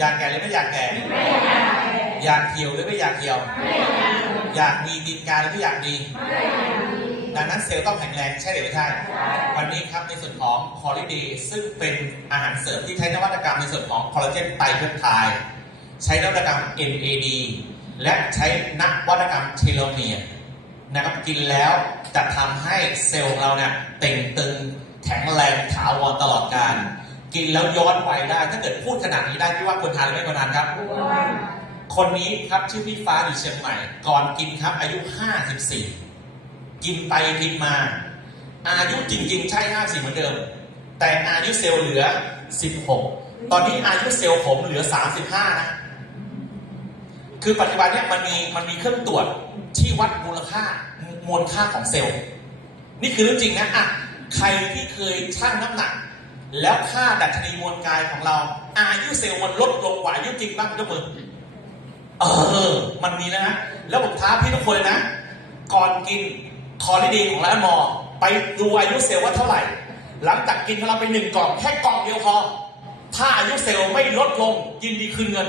อยากแก่หรือไม่อยากแก่ อยากเหี่ยวหรือไม่อยากเหี่ยว อยากมีกินการหรือไม่อยากมีดังนั้นเซลล์ต้องแข็งแรงใช่หรือไม่ใช่ วันนี้ครับในส่วนของคอลล d ดีซึ่งเป็นอาหารเสริมที่ใช้นวัตกรรมในส่วนของคอลลาเจนไตรเพปไทด์ใช้นวัตกรรม NAD และใช้นวัตกรรมเทโลเมียร์นะครับกินแล้วจะทำให้เซลล์ของเราเนี่ยเต่งตึงแข็งแรงถาวรตลอดการ กินแล้วย้อนวัยได้ ถ้าเกิดพูดขนาดนี้ได้พี่ว่าควรทานหรือไม่ควรทานครับ คนนี้ครับชื่อพี่ฟ้าอยู่เชียงใหม่ ก่อนกินครับ อายุ 54 กินไปกินมา อายุจริง ๆ ใช่ 54 เหมือนเดิม แต่อายุเซลล์เหลือ 16 ตอนนี้อายุเซลล์ผมเหลือ 35 นะ คือปัจจุบันเนี่ยมันมีมันมีเครื่องตรวจที่วัดมูลค่ามูลค่าของเซลล์ นี่คือเรื่องจริงนะอะใครที่เคยชั่งน้ำหนัก แล้วค่าดัชนีมวลกายของเรา อายุเซลล์มันลดลงกว่าอายุจริงบ้างยกมือเออ มันมีนะฮะแล้วผมท้าพี่ทุกคนนะ ก่อนกินคอร์ดิดีของร้านมอ ไปดูอายุเซลล์ว่าเท่าไหร่ หลังจากกินของเราไปหนึ่งกล่องแค่กล่องเดียวพอถ้าอายุเซลล์ไม่ลดลงยินดีคืนเงิน